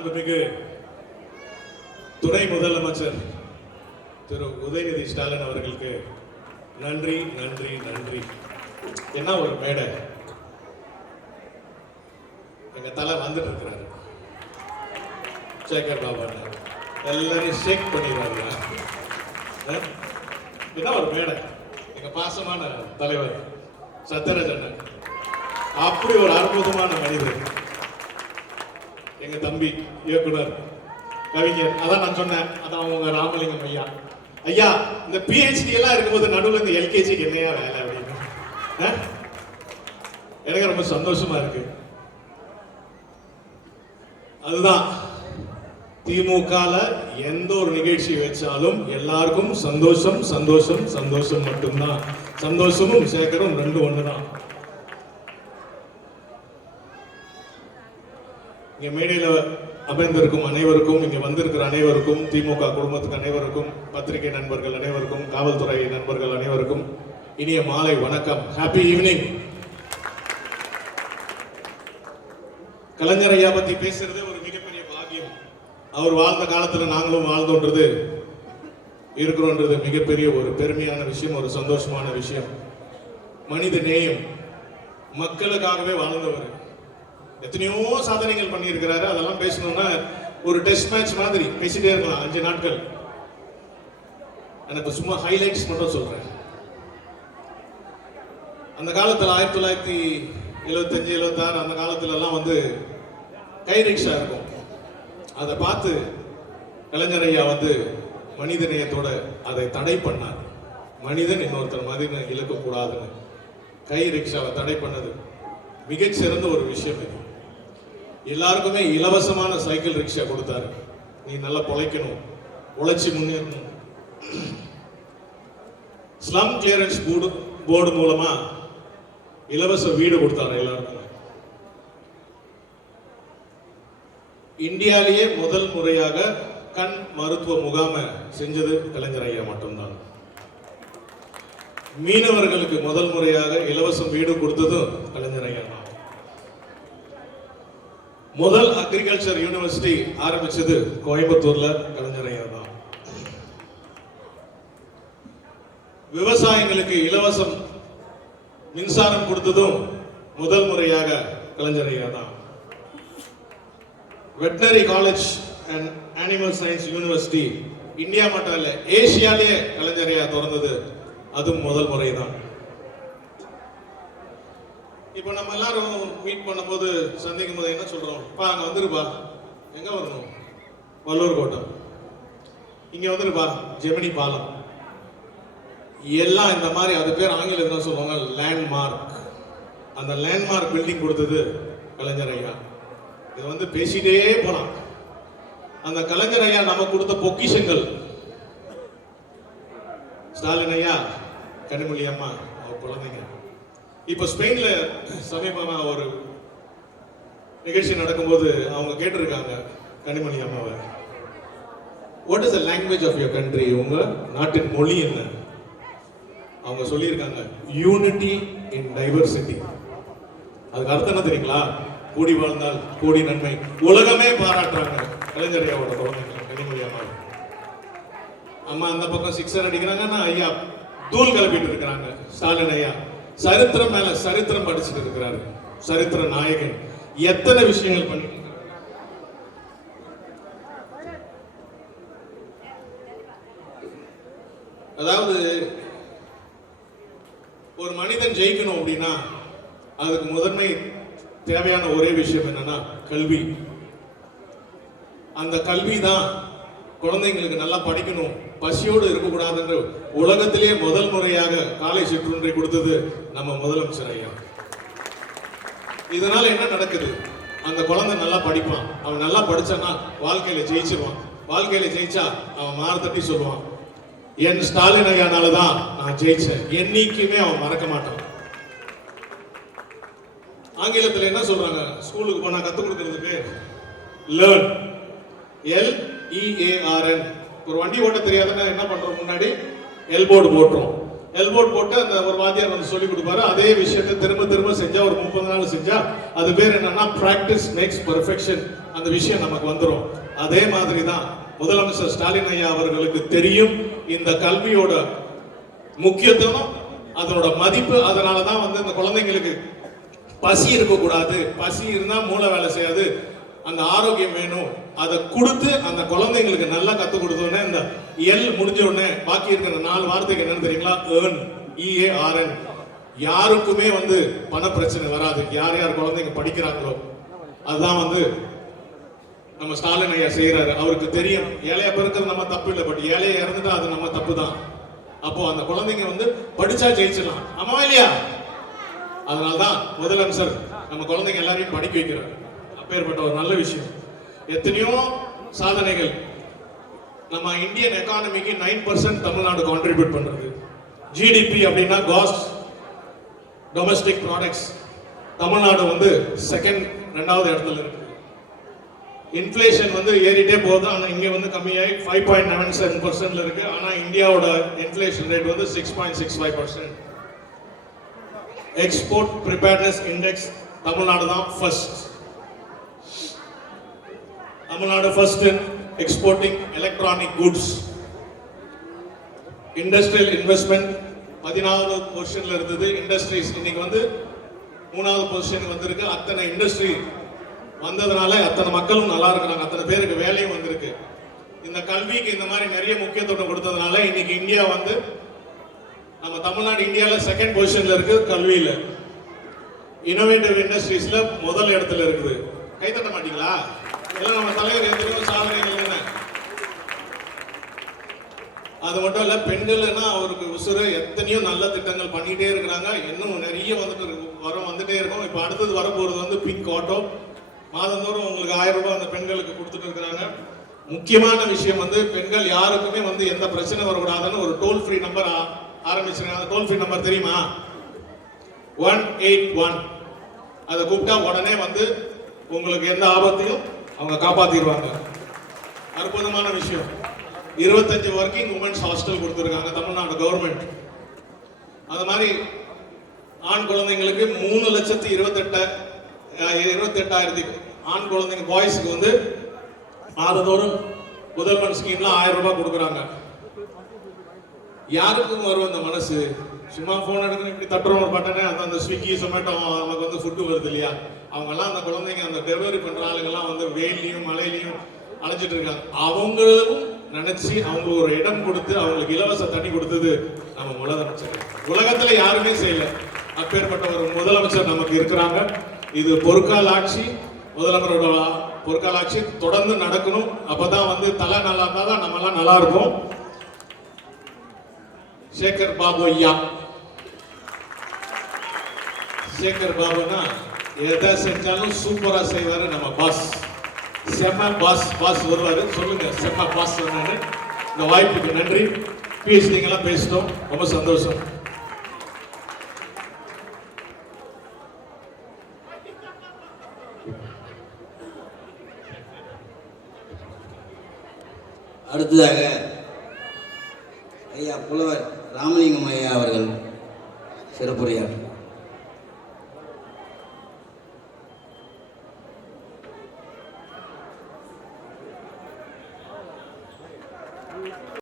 மாண்புமிகு துணை முதலமைச்சர் திரு உதயநிதி ஸ்டாலின் அவர்களுக்கு நன்றி நன்றி நன்றி. என்ன ஒரு மேடை, எங்க தலை வந்துட்டு இருக்கிறாரு சேகர் பாபா, எல்லாரையும் ஷேக் பண்ணிடுவாங்க. என்ன ஒரு மேடை, எங்க பாசமான தலைவர் சத்யராஜன் அப்படி ஒரு அற்புதமான மனிதர், எங்க தம்பி இயக்குனர் கவிஞர். அதான் நான் சொன்னேன், அதான் அவங்க ராமலிங்கம் ஐயா. ஐயா இந்த பிஹெச்டி எல்லாம் இருக்கும்போது நடுவில் இந்த எல்கேஜிக்கு என்னையா வேலை அப்படின்னு எனக்கு ரொம்ப சந்தோஷமா இருக்கு. அதுதான் திமுகல எந்த ஒரு நிகழ்ச்சி வச்சாலும் எல்லாருக்கும் சந்தோஷம் சந்தோஷம் சந்தோஷம் மட்டும்தான். சந்தோஷமும் சேகரும் ரெண்டு ஒண்ணுதான். இங்க மேடையில அமர்ந்திருக்கும் அனைவருக்கும், இங்க வந்திருக்கிற அனைவருக்கும், திமுக குடும்பத்துக்கு அனைவருக்கும், பத்திரிகை நண்பர்கள் அனைவருக்கும், காவல்துறை நண்பர்கள் அனைவருக்கும் இனிய மாலை வணக்கம். Happy evening. கலைஞர் ஐயா பத்தி பேசுறது ஒரு மிகப்பெரிய பாக்கியம். அவர் வாழ்ந்த காலத்துல நாங்களும் வாழ்ந்தோன்றது இருக்கிறோன்றது மிகப்பெரிய ஒரு பெருமையான விஷயம், ஒரு சந்தோஷமான விஷயம். மனித நேயம், மக்களுக்காகவே வாழ்ந்தவர். எத்தனையோ சாதனைகள் பண்ணியிருக்கிறாரு. அதெல்லாம் பேசணும்னா ஒரு டெஸ்ட் மேட்ச் மாதிரி பேசிட்டே இருக்கலாம் 5 நாட்கள். எனக்கு சும்மா ஹைலைட்ஸ் மட்டும் சொல்றேன். அந்த காலத்துல 1975 76 அந்த காலத்துல எல்லாம் வந்து கை ரிக்ஷா இருக்கும். அதை பார்த்து கலைஞர் ஐயா வந்து மனித நேயத்தோட அதை தடை பண்ணார். மனிதன் இன்னொருத்தர் மனிதனை இழக்கக்கூடாதுன்னு கை ரிக்ஷாவை தடை பண்ணது மிகச்சிறந்த ஒரு விஷயம். இது எல்லாருக்குமே இலவசமான சைக்கிள் ரிக்ஷா கொடுத்தாரு. நீ நல்லா பொழைக்கணும், உழைச்சி முன்னேறணும். ஸ்லம் கிளியரன்ஸ் போர்டு மூலமா இலவச வீடு கொடுத்தாரு எல்லாருக்கும். இந்தியாலேயே முதல் முறையாக கண் மருத்துவ முகாமை செஞ்சது கலைஞர் ஐயா மட்டும்தான். மீனவர்களுக்கு முதல் முறையாக இலவசம் வீடு கொடுத்ததும் கலைஞர் ஐயா தான். முதல் அக்ரிகல்ச்சர் யூனிவர்சிட்டி ஆரம்பிச்சது கோயம்புத்தூர்ல கலைஞர் ஐயா தான். விவசாயிகளுக்கு இலவசம் மின்சாரம் கொடுத்ததும் முதல் முறையாக கலைஞர் ஐயா தான். Veterinary college and animal science university India மட்டும் இல்ல ஏசியாலேயே கலைஞர் ஐயா திறந்தது, அதுவும் முதல் முறை தான். இப்போ நம்ம எல்லாரும் மீட் பண்ணும்போது சந்திக்கும் போது என்ன சொல்றோம்? பா அங்க வந்துருப்பா. எங்க வரணும்? வல்லூர் கோட்டம். இங்க வந்துருப்பா ஜெமினி பாலம். எல்லாம் இந்த மாதிரி, அது பேர் ஆங்கிலத்தில் என்ன சொல்லுவாங்க, லேண்ட்மார்க். அந்த லேண்ட்மார்க் பில்டிங் கொடுத்தது கலைஞர் ஐயா. இது வந்து பேசிட்டே போலாம். அந்த கலைஞர் ஐயா நம்ம கொடுத்த பொக்கிஷங்கள், ஸ்டாலின் ஐயா, கனிமொழி அம்மா, அவர் குழந்தைங்க. இப்ப ஸ்பெயின்ல சமீபமா ஒரு நிகழ்ச்சி நடக்கும்போது அவங்க கேட்டிருக்காங்க கனிமொழி அம்மாவை, what is the language of your country, உங்க நாட்டின் மொழி என்ன? அவங்க சொல்லியிருக்காங்க, யூனிட்டி இன் டைவர்சிட்டி. அதுக்கு அர்த்தம் என்ன தெரியுங்களா? கூடி வாழ்ந்தால் கூடி நன்மை. உலகமே பாராட்டுறாங்க கலைஞர் ஐயாவோட குழந்தைங்க கனிமொழி அம்மா. அம்மா அந்த பக்கம் சிக்ஸர் அடிக்கிறாங்கன்னா ஐயா தூள் கிளப்பிட்டு இருக்கிறாங்க. ஸ்டாலின் ஐயா சரித்திரம் மேல சரித்திரம் படிச்சுட்டு இருக்கிறாரு. சரித்திர நாயகன். எத்தனை விஷயங்கள் பண்ணிட்டு இருக்காரு. அதாவது ஒரு மனிதன் ஜெயிக்கணும் அப்படின்னா அதுக்கு முதன்மை தேவையான ஒரே விஷயம் என்னன்னா கல்வி. அந்த கல்வி தான் குழந்தைங்களுக்கு நல்லா படிக்கணும், பசியோடு இருக்கக்கூடாதுன்ற உலகத்திலேயே முதல் முறையாக காலை சிற்றுண்டி கொடுத்தது நம்ம முதலமைச்சர் ஐயா. இதனால என்ன நடக்குது? அந்த குழந்தை நல்லா படிப்பான். அவன் நல்லா படிச்சான்னா வாழ்க்கையில ஜெயிச்சிருவான். வாழ்க்கையில ஜெயிச்சா அவன் மார்த்தட்டி சொல்லுவான், என் ஸ்டாலின் ஐயானாலதான் நான் ஜெயிச்சேன். என்னைக்குமே அவன் மறக்க மாட்டான். ஆங்கிலத்தில் என்ன சொல்றாங்க? ஸ்கூலுக்கு போனா கத்துக் கொடுக்கறதுக்கு லேர்ன், LEARN. ஒரு வண்டி ஓட்ட தெரியாதுன்னா என்ன பண்றோம்? முன்னாடி எல்போர்டு போட்டுரும். எல்போர்டு போட்டு அந்த ஒரு வாத்தியார் வந்து சொல்லி கொடுப்பாரு. அதே விஷயத்தை திரும்ப திரும்ப செஞ்சா, ஒரு 30 நாள் செஞ்சா, அது பேர் என்னன்னா பிராக்டிஸ் மேக்ஸ் பெர்ஃபெக்ஷன் அந்த விஷயம் நமக்கு வந்துடும். அதே மாதிரி தான் முதலமைச்சர் ஸ்டாலின் ஐயா அவர்களுக்கு தெரியும் இந்த கல்வியோட முக்கியத்துவம், அதனோட மதிப்பு. அதனாலதான் வந்து இந்த குழந்தைங்களுக்கு பசி இருக்கக்கூடாது, பசி இருந்தா மூளை வேலை செய்யாது, அந்த ஆரோக்கியம் வேணும், அதை கொடுத்து அந்த குழந்தைங்களுக்கு நல்லா கற்றுக் கொடுத்தோடனே இந்த எல் முடிஞ்ச உடனே பாக்கி இருக்கிற 4 வார்த்தைக்கு என்னன்னு தெரியுங்களா? Earn, EARN. யாருக்குமே வந்து பண பிரச்சனை வராது. யார் யார் குழந்தைங்க படிக்கிறாங்களோ அதுதான் வந்து நம்ம ஸ்டாலின் ஐயா செய்யறாரு. அவருக்கு தெரியும் ஏழையா பிறக்கிறது நம்ம தப்பு இல்லை, பட் ஏழையா இறந்துட்டா அது நம்ம தப்பு தான். அப்போ அந்த குழந்தைங்க வந்து படிச்சா ஜெயிச்சிடலாம், ஆமாவா இல்லையா? அதனால்தான் முதலமைச்சர் நம்ம குழந்தைங்க எல்லாரையும் படிக்க வைக்கிறார். அப்பேற்பட்ட ஒரு நல்ல விஷயம். எத்தனையோ சாதனைகள். நம்ம இந்தியன் எக்கானமிக்கு 9% தமிழ்நாடு கான்ட்ரிபியூட் பண்றது. GDP அப்படின்னா காஸ் டொமஸ்டிக் ப்ராடக்ட்ஸ், தமிழ்நாடு வந்து ரெண்டாவது இடத்துல இருக்கு. இன்ஃப்ளேஷன் வந்து ஏறிட்டே போகுது, ஆனால் இங்கே வந்து கம்மியாகி 5.97% இருக்கு. ஆனால் இந்தியாவோட இன்ஃப்ளேஷன் ரேட் வந்து 6.65%. எக்ஸ்போர்ட் ப்ரிப்பேர்னஸ் இண்டெக்ஸ் தமிழ்நாடு தான் first. Tamil Nadu first in exporting electronic goods. Industrial investment 14வது பொசிஷன்ல இருந்தது. இண்டஸ்ட்ரீஸ் இன்னைக்கு வந்து 3வது பொசிஷன் வந்திருக்கு. அத்தனை இண்டஸ்ட்ரி வந்ததுனால அத்தனை மக்களும் நல்லா இருக்கிறாங்க, அத்தனை பேருக்கு வேலையும் வந்திருக்கு. இந்த கல்விக்கு இந்த மாதிரி நிறைய முக்கியத்துவம் கொடுத்ததுனால இன்னைக்கு இந்தியா வந்து நம்ம தமிழ்நாடு இந்தியாவில் 2nd பொசிஷன்ல இருக்கு. கல்வியில இன்னோவேட்டிவ் இண்டஸ்ட்ரீஸ்ல முதல் இடத்துல இருக்குது. கை தட்ட மாட்டீங்களா? எல்லாம் நம்ம தலைவர் எத்தனையோ சாதனைகள் என்ன. அது மட்டும் இல்ல, பெண்கள்னா அவருக்கு உசுறு. எத்தனையோ நல்ல திட்டங்கள் பண்ணிட்டே இருக்கிறாங்க. இன்னும் நிறைய வந்துட்டே இருக்கும். இப்ப அடுத்தது வரப்போறது வந்து பிங்க் ஆட்டோ. மாதந்தோறும் உங்களுக்கு 1000 ரூபாய் அந்த பெண்களுக்கு கொடுத்துட்டு இருக்கிறாங்க. முக்கியமான விஷயம் வந்து பெண்கள் யாருக்குமே வந்து எந்த பிரச்சனை வரக்கூடாதுன்னு ஒரு டோல் ஃப்ரீ நம்பர் ஆரம்பிச்சிருக்காங்க. டோல் ஃப்ரீ நம்பர் தெரியுமா? 181. அதை கூப்பிட்டா உடனே வந்து உங்களுக்கு எந்த ஆபத்தையும் அவங்க காப்பாத்திடுவாங்க. அற்புதமான விஷயம். 25 ஒர்க்கிங் உமன்ஸ் ஹாஸ்டல் கொடுத்துருக்காங்க தமிழ்நாடு கவர்மெண்ட். அது மாதிரி ஆண் குழந்தைங்களுக்கு 3,28,000 ஆண் குழந்தைங்க பாய்ஸ்க்கு வந்து மாதந்தோறும் முதல்வன் ஸ்கீம்ல 1000 ரூபாய் கொடுக்குறாங்க. யாருக்கும் வரும் அந்த மனசு? சும்மா போன் எடுக்கணும், இப்படி தட்டுறோம் ஒரு பட்டனே, அந்த ஸ்விக்கி ஜொமேட்டோ நமக்கு வந்து ஃபுட்டு வருது இல்லையா? அவங்க எல்லாம் அந்த குழந்தைங்க அந்த டெலிவரி பண்ற ஆளுங்கெல்லாம் வந்து வெயிலையும் மழையிலையும் அழைச்சிட்டு இருக்காங்க. அவங்களும் நினைச்சு அவங்க ஒரு இடம் கொடுத்து அவங்களுக்கு இலவச தண்ணி கொடுத்தது நம்ம முதலமைச்சர். உலகத்துல யாருமே செய்யல. அப்பேற்பட்ட ஒரு முதலமைச்சர் நமக்கு இருக்கிறாங்க. இது பொற்கால ஆட்சி. முதலமைச்சரோட பொற்கால ஆட்சி தொடர்ந்து நடக்கணும். அப்பதான் வந்து தலை நல்லா இருந்தா தான் நம்ம எல்லாம் நல்லா இருப்போம். சேகர் பாபு ஐயா, சேகர் பாபுனா எதை செஞ்சாலும் சூப்பரா செய்வாரு நம்ம பாஸ். செம்ம பாஸ் வருவாரு. சொல்லுங்க செம்ம பாஸ் சொன்னாரு. இந்த வாய்ப்புக்கு நன்றி. PhD எல்லாம் பேசிட்டோம், ரொம்ப சந்தோஷம். அடுத்ததாக ஐயா புலவர் ராமலிங்கம் ஐயா அவர்கள் சிறப்புரையார்.